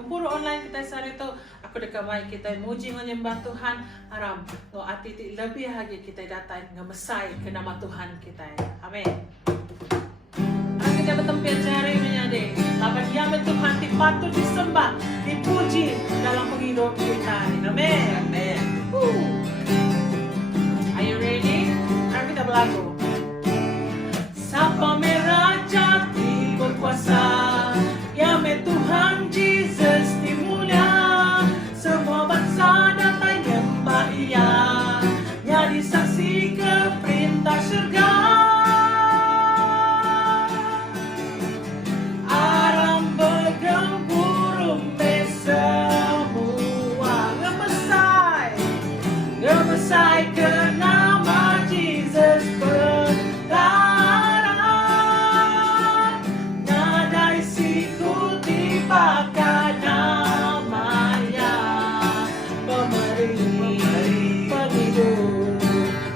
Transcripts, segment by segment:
puro online kita sarito. Ako dekamay kita muji menyembah Tuhan. Aram ngo ati lebih lagi kita datang ngemasai ke nama Tuhan kita. Amin. Aram kita bertempian cari menyade. Lapan diamen Tuhan patut disembah, dipuji dalam penghidup kita. Amin. Amin. Are you ready? Aram kita berlagu. Sapa meraja berkuasa, ya Tuhan Jesus dimulia, semua bangsa datang nyembah Ia, jadi saksi ke perintah surga. Aram bergembur semua, ngemesai ke nama Jesus pakai namanya, pemberi penghidup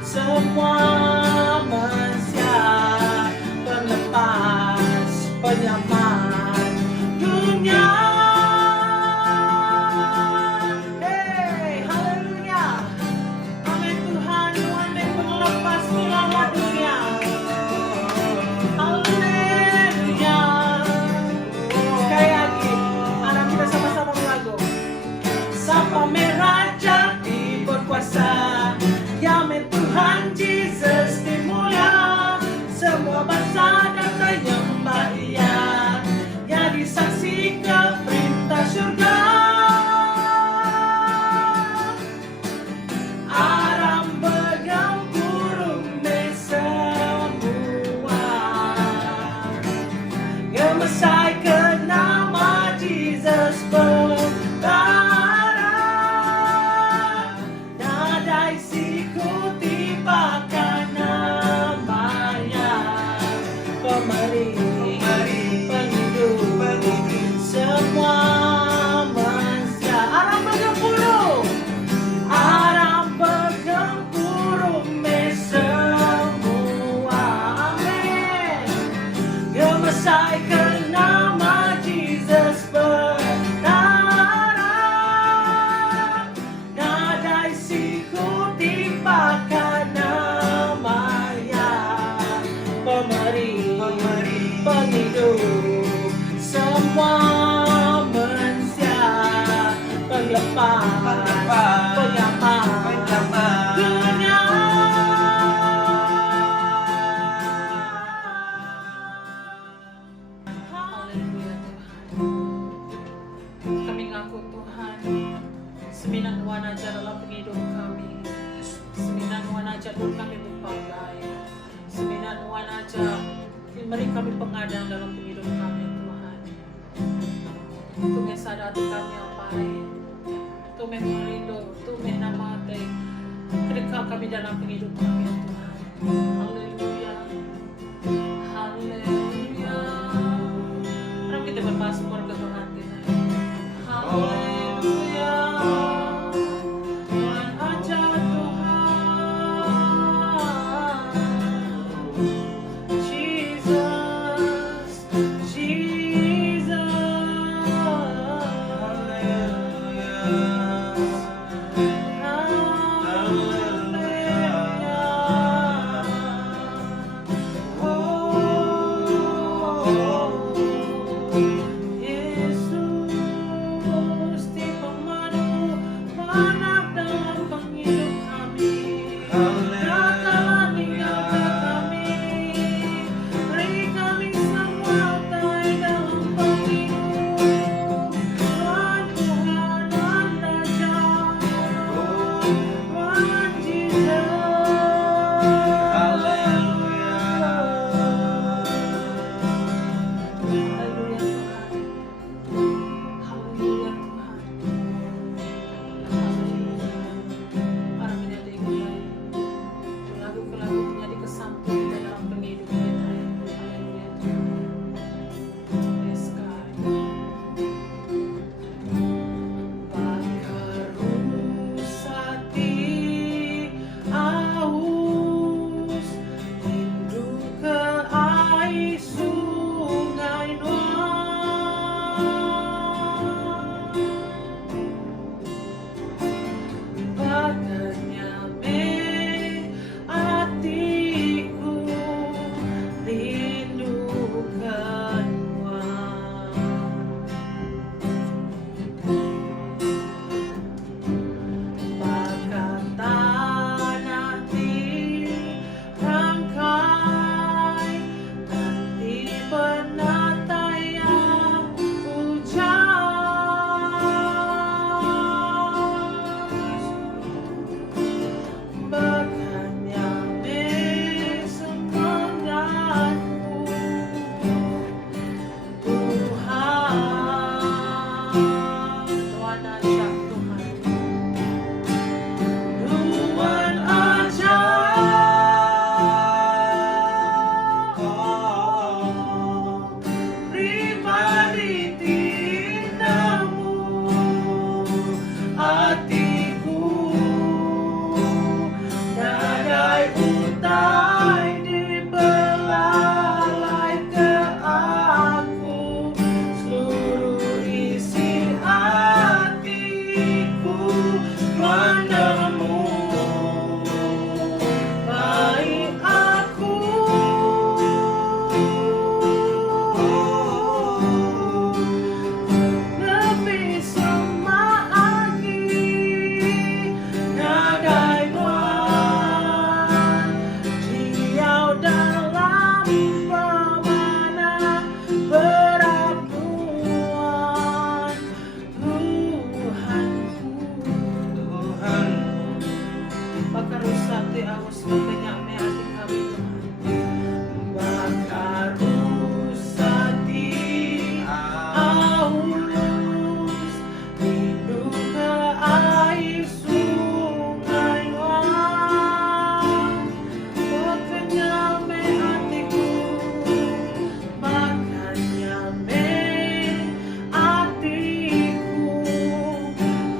semua manusia, pelepas penyelamat dunia. Hey, haleluya. Amin Tuhan, Tuhan yang pelepas penyelamat dunia. Haleluya. Sekali lagi, anak kita sama-sama berlagu. Sapa meraja berkuasa, ya Tuhan Jesus dimulia, semua bangsa datang nyembah Ia, jadi saksi ke perintah surga. Aram bergembur semua, ngemesai ke nama Jesus berdarah, nada isiku tibakan namanya, pemberi penghidup semua manusia. Aram bergembur semua, amin. Ngemesai ke nama Jesus berdarah, nada isiku tibakan namanya, pemberi penghidup semua manusia, pelepas penyelamat dunia. Haleluya Tuhan. Kami ngaku Tuhan, sembilan wanaja dalam penghidup kami, sembilan wanaja pun kami berpakai, sembilan wanaja beri kami pengadang dalam penghidup kami Tuhan. Tuhan sadati kami apa Tuhan merindo, Tuhan namate kedekat kami dalam penghidup kami Tuhan. Haleluya. Haleluya. Mari kita bermasmur ke Tuhan kita. Haleluya. Tuhan aja Tuhan. Jesus, Jesus. Haleluya Tuhan. Padamu baik aku, lebih semua lagi nagai Tuhan, Diau dalam pemana perabduan Tuhan. Bakarusate aus makanya me ati kami Tuhan. Bakarusati aus diduga air sungai wan. Makanya me atiku, makanya me atiku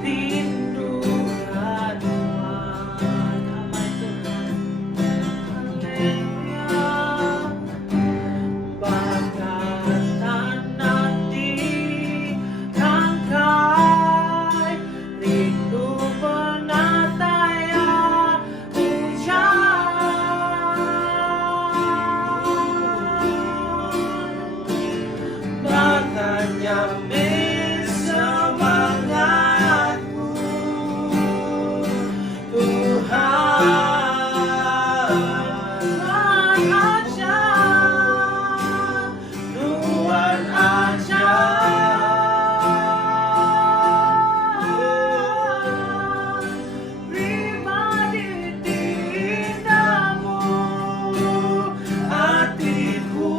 rindu Tuhan. Amai Tuhan, haleluya. Bagatan nanti rangkai rindu penataya hujan. Makanya me semangatku Tuhan aja, Tuhan aja. Pribadi tindamu hatiku,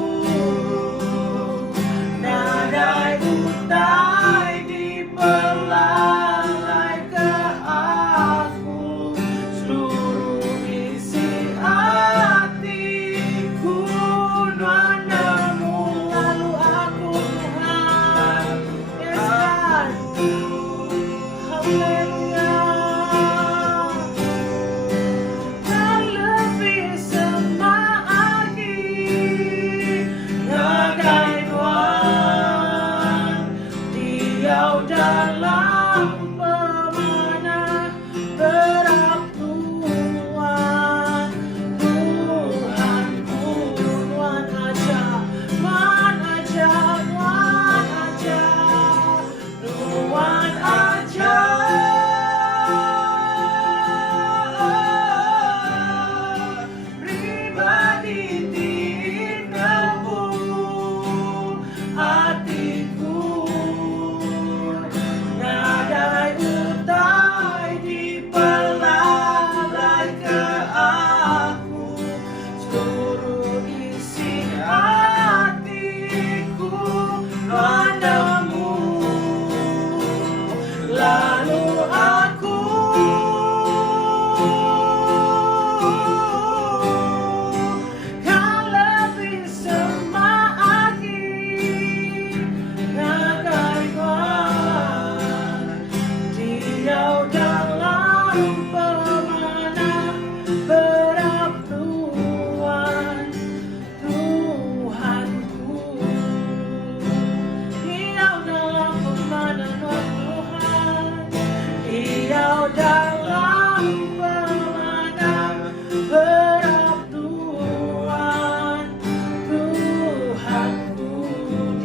nadai utai dipelalai ke aku, seluruh isi hatiku padamu. Lalu aku Tuhan, yes God, haleluya. Dan lebih semua lagi nagai Tuhan, Diau dalam pemana perabduan Tuhanku. Tuhan aja, Tuhan aja, Tuhan aja, Tuhan aja. Pribadi tindamu hatiku, nadai utai dipelalai ke aku, seluruh isi hatiku padamu. Lalu aku kan lebih semua lagi nagai Tuhan, Diau dalam pemana perabduan Tuhanku. Diau dalam pemana Tuhan, Diau dalam pemana perabduan Tuhanku.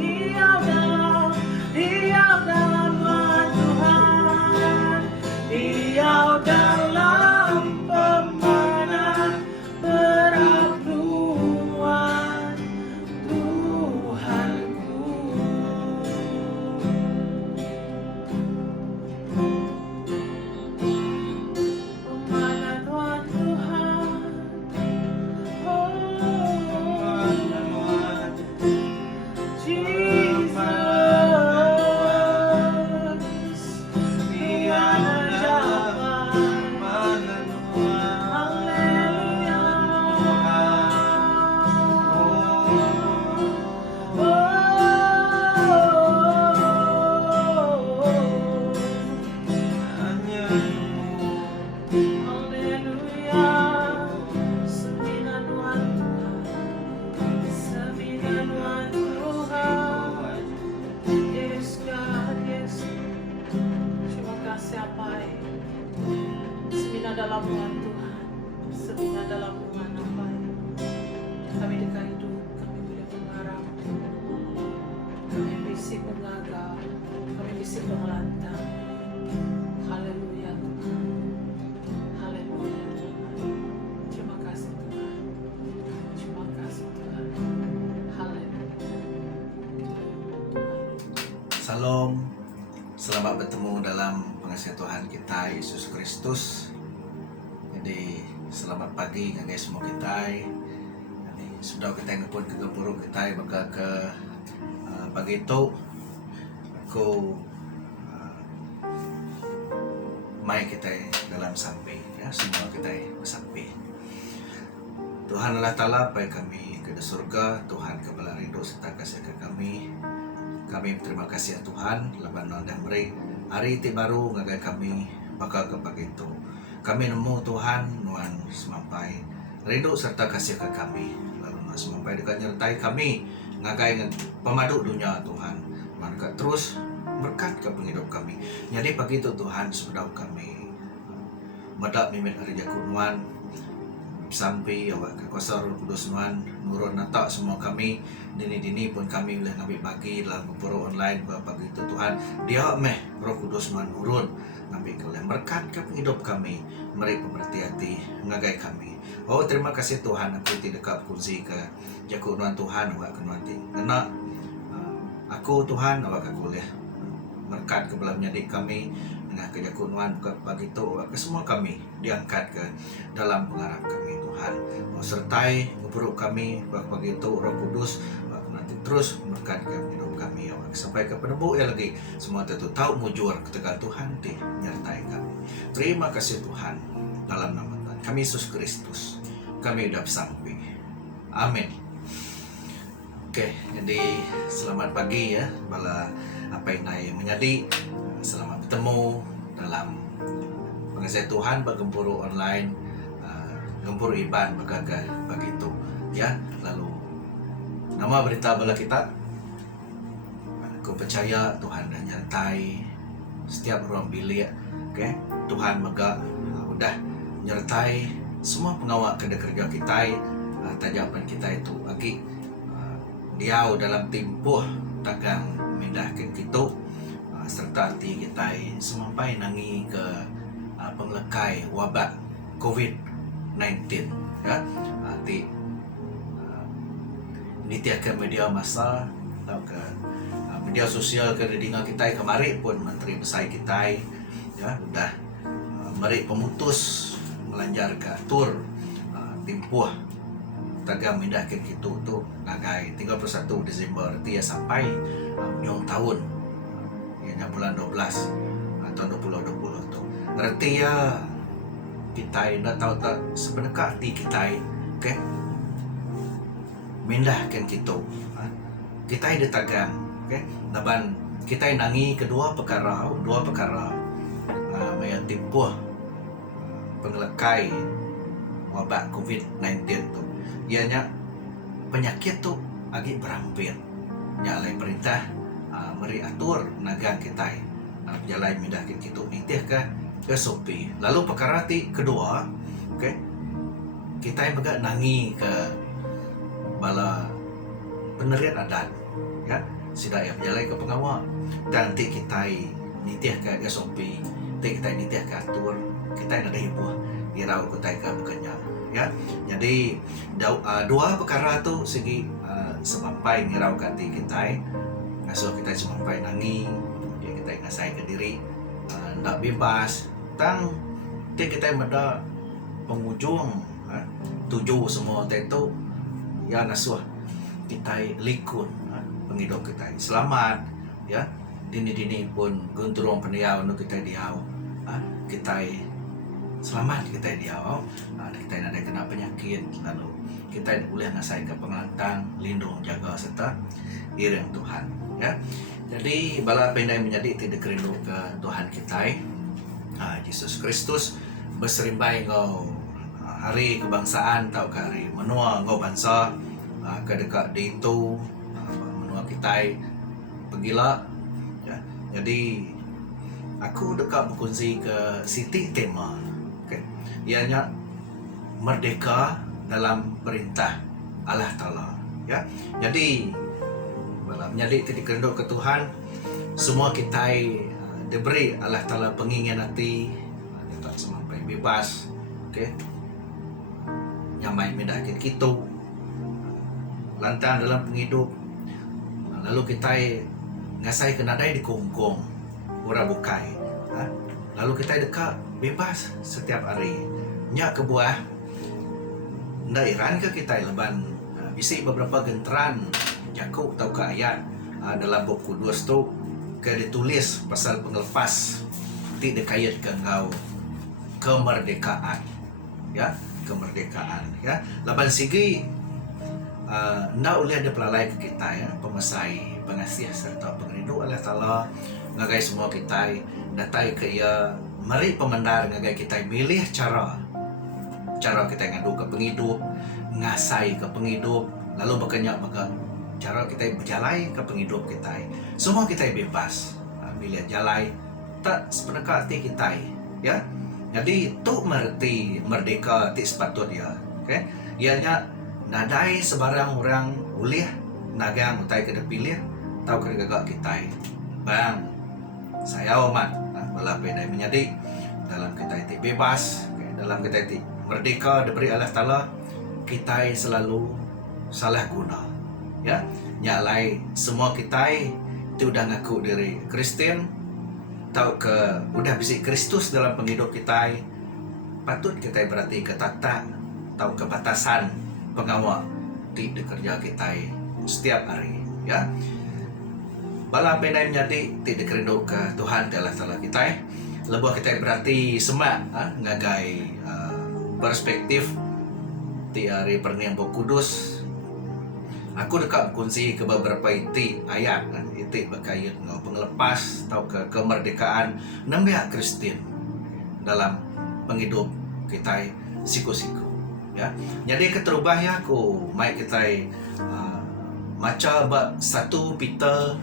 Diau dalam Tuhan, Diau dalam pemana perabduan Tuhanku. Pemana Tuhan, oh Jesus, Tuhan aja, haleluya. Haleluya. Sembilan Tuhan, sembilan Tuhan. Yes God, yes. Terima kasih Apai. dalam-Mu Tuhan, semina dalam-Mu apa kami dekat hidup, kami boleh mengharap, kami bisa mengagal, kami bisa mengelantang. Haleluya Tuhan, haleluya Tuhan. Terima kasih Tuhan, terima kasih Tuhan. Haleluya. Salam, selamat bertemu dalam pengasihan Tuhan kita Yesus Kristus. Jadi selamat pagi kagak semua kita. Jadi sudah kita ngepun ke gempuruk kita bakal ke pagi itu aku mai kita dalam sampai ya, semua kita bersampai. Tuhan Allah Ta'ala pai kami ke surga, Tuhan kebala rindu serta kasih ke kami. Kami berterima kasih ya Tuhan, laban dan beri hari ti baru ngagai kami bakal ke pagi itu. Kami nemu Tuhan nuan semampai rindu serta kasih ke kami. Lalu nuan semampai dekat nyertai kami ngagai pemadu dunia Tuhan. Maka terus berkat ke penghidup kami. Jadi pagi itu Tuhan sudah kami medak mimin hari jakunuan sampai awak ke kuasa Roh Kudus nuan nurun natak semua kami dini pun kami boleh ngambil bagi dalam gempur online pagi itu Tuhan dia meh Roh Kudus nuan nurun ngambil ke oleh berkat ke penghidup kami meri pemerhati hati ngagai kami. Oh terima kasih Tuhan, aku tidak kunci ke jakunuan Tuhan awak kenuan ting kena aku Tuhan awak aku boleh berkat ke belah menjadi kami dengan kejakunuan ke pagi itu ke semua kami diangkat ke dalam pengharap kami Tuhan sertai memperuk kami pagi itu Roh Kudus nanti terus berkat ke hidup kami sampai ke penebu ya lagi semua tentu tahu mujur ketika Tuhan di menyertai kami. Terima kasih Tuhan dalam nama Tuhan kami Yesus Kristus kami udah sampai. Amin. Oke, jadi selamat pagi ya bala apa yang naik menjadi. Selamat bertemu dalam pengasihan Tuhan bergempuru online, gempuru iban bergagah begitu ya. Lalu nama berita bala kita, aku percaya Tuhan dah nyertai setiap ruang bilik, oke? Tuhan mega udah nyertai semua pengawal kerja kita, tajapan kita itu lagi dia dalam tempoh tagang mindahkan kita serta hati kita semampai nangi ke penglekai wabak COVID-19 ya. Hati ini tiada media massa atau ke media sosial ke dengan kita kemarin pun Menteri Besar kita ya udah mari pemutus melanjar ke tur tempoh tagang mindahkan kita tu ngagai 31 Desember dia sampai ujung tahun ya bulan 12 atau 2020 tu. Berarti ya kita nak tahu tak sebenarnya hati kita okey mindahkan kita. Kita ada tagang okey laban kita nangi dua perkara yang tempoh pengelekai wabak COVID-19 tu. Ianya penyakit tu agak berampir. Nyalai perintah meri atur nagang kita jalan mindahkan kita nitih ke SOP. Lalu perkara kedua, okey. Kita yang bagak nangi ke bala penerian adat ya. Sida yang berjalan ke pengawal dan kita nitih ke SOP, kita nitih ke atur, kita yang ada hibuh irau kita ke bukannya ya. Jadi dua perkara tu segi semampai ngirau kati kita ngasuh kita semampai nangi ya kita ngasai ke diri ndak bebas tang kita meda penghujung tuju semua itu ya ngasuh kita likun penghidup kita selamat ya dini pun gunturong peniau nu kita diau kita selamat kita diau kita ada kena penyakit lalu kita boleh ngasai ke pengelantang lindung jaga serta ireng Tuhan ya. Jadi bala pendai menjadi tidak kerindu ke Tuhan kita Yesus Kristus berserimbai ngau hari kebangsaan atau ke hari menua ngau bangsa ke dekat di itu menua kita pergilah ya. Jadi aku dekat berkongsi ke Siti tema okay. ianya merdeka dalam perintah Allah Ta'ala, ya. Jadi malam jadi titik kenduk ke Tuhan, semua kita diberi Allah Ta'ala penginginan hati, tak sampai bebas, okay? Nyamai medakit kita lantang dalam penghidup, lalu kita ngasai kenadai di kongkong ura bukai, lalu kita dekat bebas setiap hari nyak ke buah ndairan ke kita leban bisi beberapa genteran Yakub atau ke ayat dalam buku Kudus tu ke ditulis pasal penglepas ti dekayat ke engkau kemerdekaan, ya, kemerdekaan, ya. Laban sigi na ulih ada pelalai ke kita, ya, pemasai, pengasih serta pengrindu Allah Ta'ala ngagai semua kita datai ke ia mari pemendar ngagai kita milih cara kita ngadu ke penghidup, ngasai ke penghidup, lalu bekenyak maka cara kita berjalai ke penghidup kita. Semua kita bebas milih jalai tak sependekat hati kita, ya. Jadi tu merti merdeka ti sepatutnya, okay? Ianya nadai sebarang orang ulih nagang utai ke depilih tahu ke gagak kita. Bang, saya umat melapai dai menjadi dalam kita itu bebas, okay? Dalam kita itu merdeka diberi Allah Ta'ala, kita selalu salah guna, ya. Nyalai semua kita itu udah ngaku diri Kristen, tahu ke udah bisi Kristus dalam penghidup kita, patut kita berarti ketata tahu kebatasan pengawal di kerja kita setiap hari, ya. Bala penai menjadi tidak kerindu ke Tuhan Allah Ta'ala kita, lebuh kita berarti semak ngagai perspektif di hari perniang Kudus. Aku dekat kunci ke beberapa ayat itu berkait dengan penglepas atau kemerdekaan nambah Kristen dalam penghidup kita siku-siku, ya. Jadi keterubah ya aku mai kita maca bab 1 Peter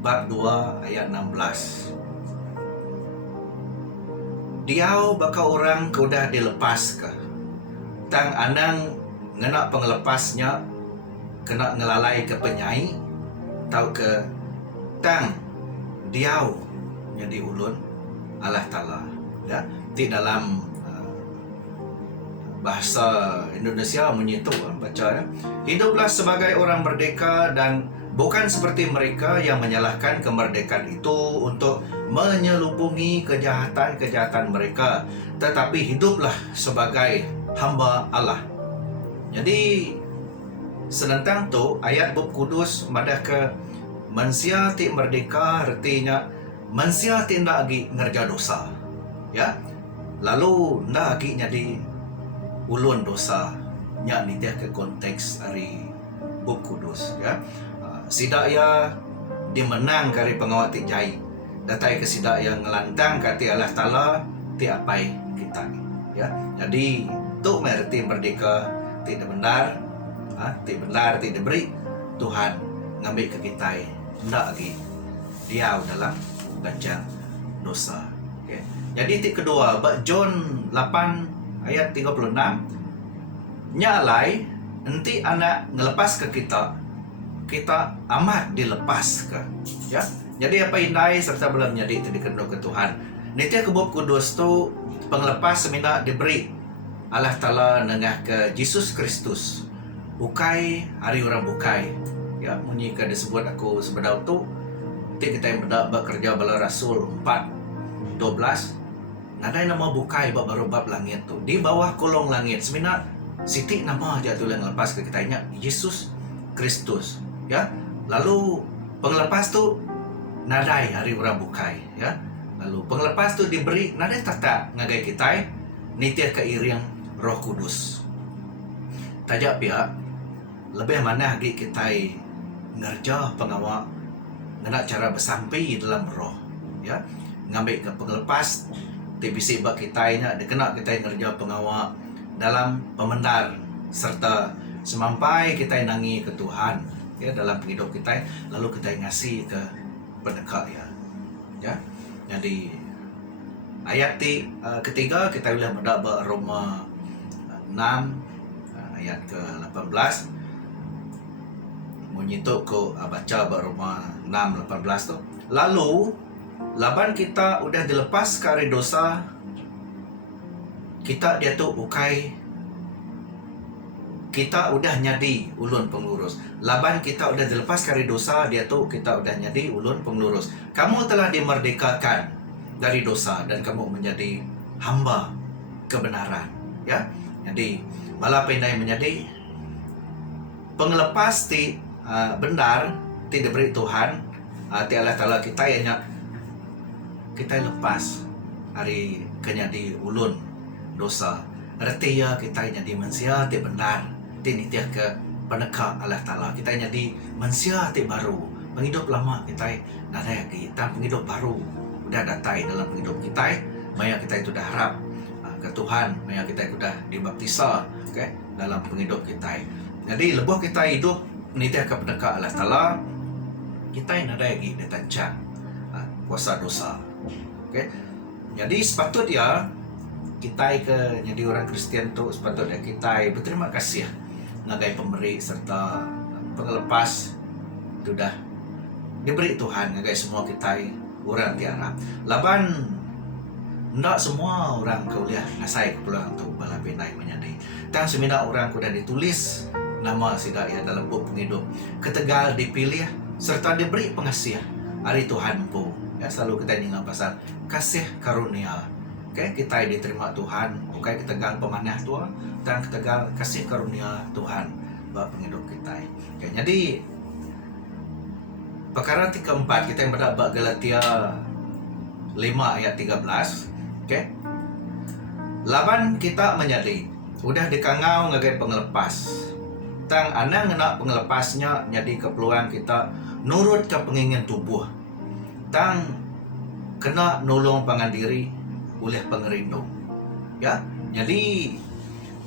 bab 2 ayat 16. Diau bakal orang kudah dilepas ke tang anang ngena penglepasnya kena ngelalai ke penyai tau ke tang diau jadi ulun Allah Ta'ala, ya. Di dalam bahasa Indonesia menyitu baca, ya. Hiduplah sebagai orang merdeka dan bukan seperti mereka yang menyalahkan kemerdekaan itu untuk menyelubungi kejahatan-kejahatan mereka, tetapi hiduplah sebagai hamba Allah. Jadi senentang tu ayat bab Kudus madah ke manusia ti merdeka, artinya manusia ti ndak lagi ngerja dosa, ya. Lalu ndak lagi jadi ulun dosa nya nitia ke konteks hari bab Kudus, ya. Sidak ya dimenang kari pengawat ti jai datai ke sidak yang ngelantang kati Allah Ta'ala ti apai kita, ya. Jadi tu merti merdeka tidak benar, tidak diberi Tuhan ngambil ke kita ndak lagi dia dalam banjang dosa, okay. Jadi titik kedua John 8 ayat 36 nyalai nanti anak ngelepas ke kita amat dilepas ke, ya. Jadi apa indai serta belum jadi titik kedua ke Tuhan nitia kebab Kudus tu penglepas semina diberi Allah Ta'ala nengah ke Yesus Kristus bukai hari orang bukai, ya. Munyi ka disebut aku sebedau tu ti kita yang bekerja bala Rasul 4:12 ngadai nama bukai baru bab langit tu di bawah kolong langit semina siti nama aja tu yang lepas ke kita nya Yesus Kristus, ya. Lalu penglepas tu nadai hari orang bukai, ya. Lalu penglepas tu diberi nadai tata ngagai kita nitia keiring Roh Kudus. Tajak pihak lebih mana lagi kita ngerja pengawal ngena cara bersampai dalam roh, ya. Ngambil ke penglepas TBC bak kita nya dikena kita ngerja pengawal dalam pemendar serta semampai kita nangi ke Tuhan, ya, dalam hidup kita lalu kita ngasih ke pendekat, ya. Jadi ayat ketiga kita boleh mendapat Roma 6 ayat ke-18. Menyituk ko baca Roma 6:18 tu. Lalu laban kita udah dilepas dari dosa, kita dia tu ukai, kita udah nyadi ulun pengurus. Laban kita udah dilepas dari dosa, dia tu kita udah nyadi ulun pengurus. Kamu telah dimerdekakan dari dosa dan kamu menjadi hamba kebenaran. Ya, jadi malah pindah menjadi penglepas benar ti diberi Tuhan, ti Allah Taala kita yang kita lepas hari kenyadi ulun dosa. Arti ya kita jadi manusia ti benar, ti nitiah ke peneka Allah Taala. Kita jadi manusia ti baru. Penghidup lama kita nada lagi, dan penghidup baru udah datai dalam penghidup kita. Maya kita itu dah harap ke Tuhan, maya kita itu dah dibaptisa, okay, dalam penghidup kita. Jadi lebuh kita hidup nitiah ke peneka Allah Taala, kita nada lagi ditancang kuasa dosa. Okay. Jadi sepatutnya kita ke jadi orang Kristian tu sepatutnya kita berterima kasih ngagai pemberi serta pengelepas itu dah diberi Tuhan ngagai semua kita orang tiara. Laban ndak semua orang kuliah ngasai pulang tu bala pinai menyadi. Tang semina orang kuda ditulis nama sida ya dalam buku penghidup. Ketegal dipilih serta diberi pengasih hari Tuhan pun. Ya, selalu kita ingat pasal kasih karunia. Okay, kita diterima Tuhan, okay, ketegal pemanah Tuhan, dan ketegal kasih karunia Tuhan buat penghidup kita. Okay, jadi perkara keempat kita yang berdapat Galatia 5 ayat 13. Okay, laban kita menjadi udah dikangau ngagai pengelepas. Tang anang nak pengelepasnya jadi keperluan kita nurut ke pengingin tubuh. Tang kena nolong pangan diri oleh pengerindung. Ya, jadi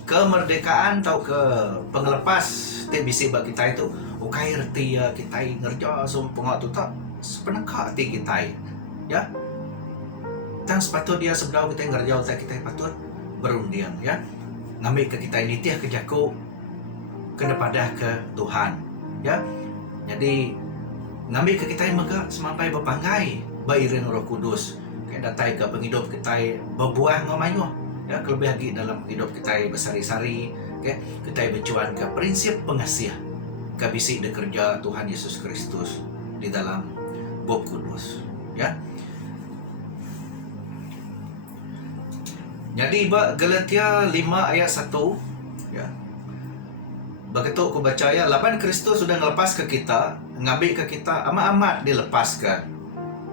kemerdekaan atau ke pengelepas TBC bagi kita itu ukai reti ya kita ngerja sumpah tu tak sepenaka ti kita. Ya, tang sepatut dia sebelah kita ngerja kita patut berundian ya. Ngambil ke kita nitiah ke jaku kena pada ke Tuhan. Ya, jadi ngambil ke kita megah semampai berpanggai bairing Roh Kudus. Kayak datai ke penghidup kita berbuah ngamayu. Ya, kelebih lagi dalam hidup kita bersari-sari. Okay? Kita berjuang ke prinsip pengasih. Ke bisik kerja Tuhan Yesus Kristus di dalam Roh Kudus. Ya. Jadi Galatia 5 ayat 1. Ya. Begitu aku baca ya, laban Kristus sudah ngelepas ke kita, ngambil ke kita amat-amat dilepaskan.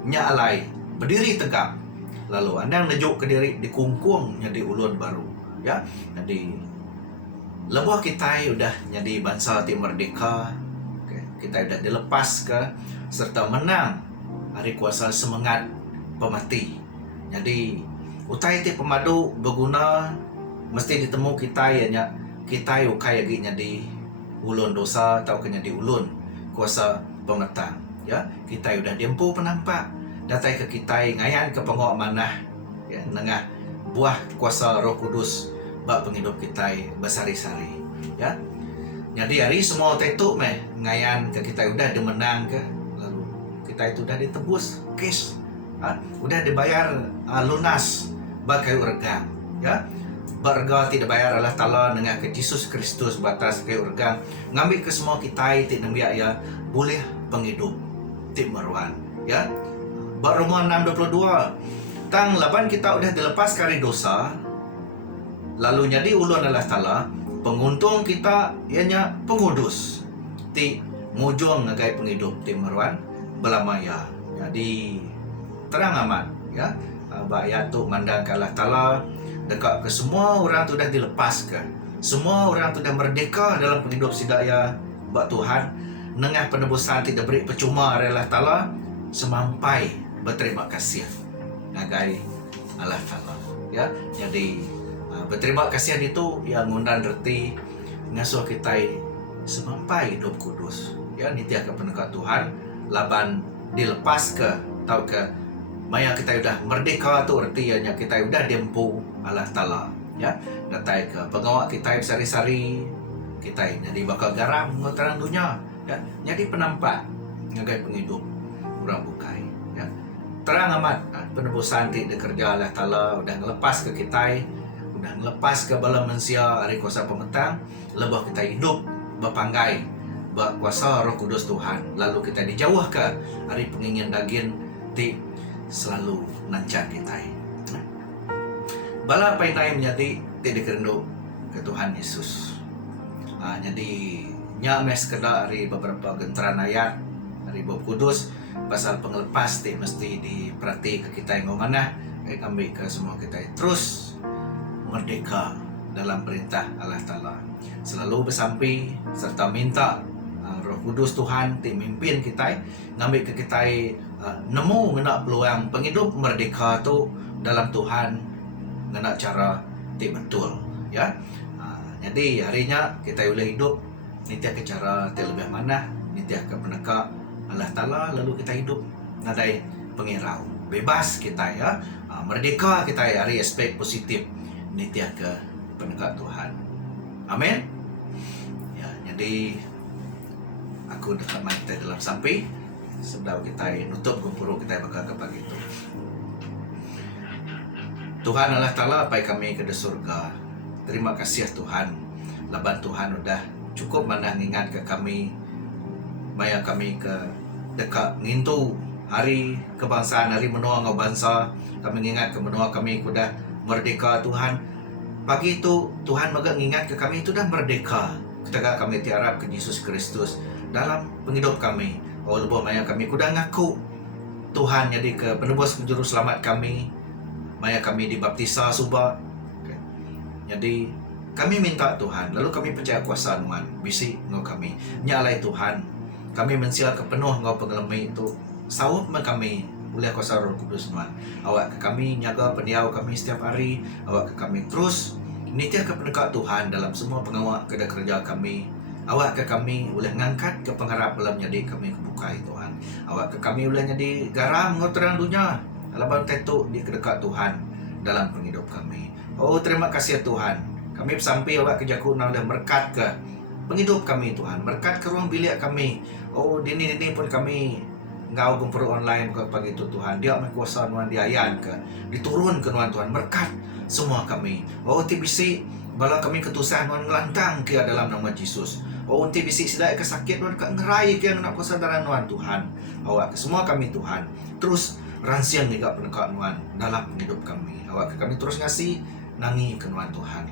Nya alai berdiri tegak, lalu anda nejuk ke diri dikungkung jadi ulun baru. Ya, jadi lebuh kita udah jadi bangsa ti merdeka. Okay. Kita udah dilepas ke serta menang hari kuasa semangat pemati. Jadi utai ti pemadu berguna mesti ditemu kita ya kita ukai lagi jadi ulun dosa atau kena di ulun kuasa pemetang. Ya, kita udah diempu penampak datai ke kita ngayan ke pengok manah ya nengah buah kuasa Roh Kudus bak penghidup kita bersari-sari. Ya, jadi hari semua itu ngayan ke kita udah dimenang ke, lalu kita itu udah ditebus kes, udah dibayar lunas bak kayu regang. Ya, berga tidak bayar Allah Taala dengan ke Yesus Kristus batas kayu regang ngambil ke semua kita ti nembiak ya boleh penghidup ti meruan. Ya, Roma 6:22. Tang laban kita udah dilepas dari dosa, lalu jadi ulun Allah Taala, penguntung kita ianya pengudus ti mujung ngagai penghidup ti meruan belamaya. Jadi terang amat ya, ayat tu mandang ke Allah Taala dekat ke semua orang tu dah dilepaskan. Semua orang tu dah merdeka dalam penghidup sidaya buat Tuhan. Nengah penebusan tidak beri percuma Allah Taala semampai berterima kasih ngagai Allah Taala. Ya, jadi berterima kasih itu yang ngundang reti ngasuh kita semampai hidup kudus. Ya, nitiah ke penekat Tuhan laban dilepas ke atau ke Maya kita udah merdeka tu artinya kita udah dempu Allah Ta'ala. Ya, datai ke pengawak kita sari-sari kita jadi bakal garam terang dunia. Ya, jadi penampak ngagai penghidup orang bukai. Ya, terang amat penebusan ti kerja Allah Ta'ala udah ngelepas ke kita, udah ngelepas ke bala manusia hari kuasa pemetang, lebah kita hidup berpanggai kuasa Roh Kudus Tuhan, lalu kita dijauh ke hari pengingin daging ti selalu nancang kita. Bala painai menjadi tidak kerendu ke Tuhan Yesus. Jadi nya mes kena hari beberapa gentaran ayat dari Bab Kudus pasal pengelepas ti mesti diperhati ke kita yang mana ambil ke semua kita terus merdeka dalam perintah Allah Ta'ala, selalu bersampai serta minta Roh Kudus Tuhan ti mimpin kita ngambil ke kita nemu ngena peluang penghidup merdeka tu dalam Tuhan ngena cara ti betul ya. Jadi harinya kita boleh hidup nitia ke cara ti lebih mana nitia ke peneka Allah Ta'ala, lalu kita hidup nadai pengirau bebas kita ya, merdeka kita ya, hari aspek positif nitia ke peneka Tuhan. Amin ya. Jadi aku dekat kita dalam sampai sebelum kita nutup kumpul kita bakal ke pagi itu. Tuhan Allah Ta'ala pai kami ke surga. Terima kasih Tuhan. Laban Tuhan udah cukup mana ingat ke kami. Maya kami ke dekat ngintu hari kebangsaan, hari menua ngau bangsa. Kami ingat ke menua kami kuda merdeka Tuhan. Pagi itu Tuhan maga ingat ke kami itu dah merdeka. Ketika kami tiarap ke Yesus Kristus dalam penghidup kami. Oh lebih maya kami kuda ngaku Tuhan jadi ke penebus juru selamat kami. Maya kami dibaptisa subah. Okay. Jadi kami minta Tuhan, lalu kami percaya kuasa Tuhan, bisi ngau kami. Nyalai Tuhan, kami mensial ke penuh ngau pengelami itu. Sawut kami oleh kuasa Roh Kudus Tuhan. Awak ke kami nyaga peniau kami setiap hari. Awak ke kami terus nitia ke pendekat Tuhan dalam semua pengawak kerja kami. Awak ke kami boleh ngangkat ke pengharap dalam jadi kami kebukai Tuhan. Awak ke kami boleh jadi garam ngau terang dunia. Alaban tetu di kedekat Tuhan dalam penghidup kami. Oh terima kasih Tuhan. Kami sampai awak kejaku nak berkat ke penghidup kami Tuhan. Berkat ke ruang bilik kami. Oh dini pun kami ngau kumpul online ke pagi itu Tuhan. Dia kuasa Tuhan diayan ke. Diturun ke Tuhan. Berkat semua kami. Oh tibisi bala kami ketusan Tuhan ngelantang ke dalam nama Yesus. Oh tibisi sidai kesakit Tuhan ngerai ke nak kuasa dalam Tuhan. Awak ke semua kami Tuhan. Terus ransian juga pendekat Tuhan dalam hidup kami. Awak kami terus ngasih nangi ke Tuhan.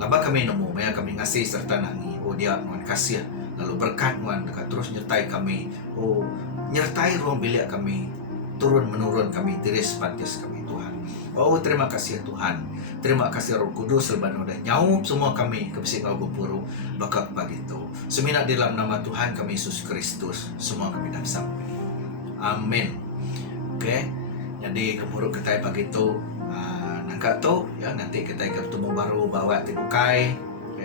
Laba kami nemu, maya kami ngasih serta nangi. Oh dia Tuhan kasih. Lalu berkat Tuhan dekat terus nyertai kami. Oh nyertai ruang bilik kami. Turun menurun kami, tiris pantas kami Tuhan. Oh terima kasih Tuhan. Terima kasih Roh Kudus leban udah nyaup semua kami ke besi kau gupuru bakal pagi itu. Seminat dalam nama Tuhan kami Yesus Kristus. Semua kami dah sampai. Amin. Oke, jadi keburu kita pagi itu nangka tu ya nanti kita ketemu baru bawa tibukai,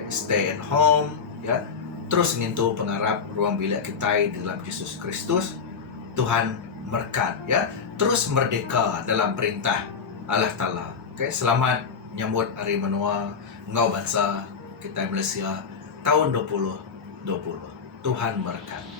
stay at home ya. Terus ngintu pengharap ruang bilik kita di dalam Yesus Kristus. Tuhan berkat ya. Terus merdeka dalam perintah Allah Ta'ala. Oke, selamat nyambut hari menua ngau bangsa kita Malaysia tahun 2020. Tuhan berkat.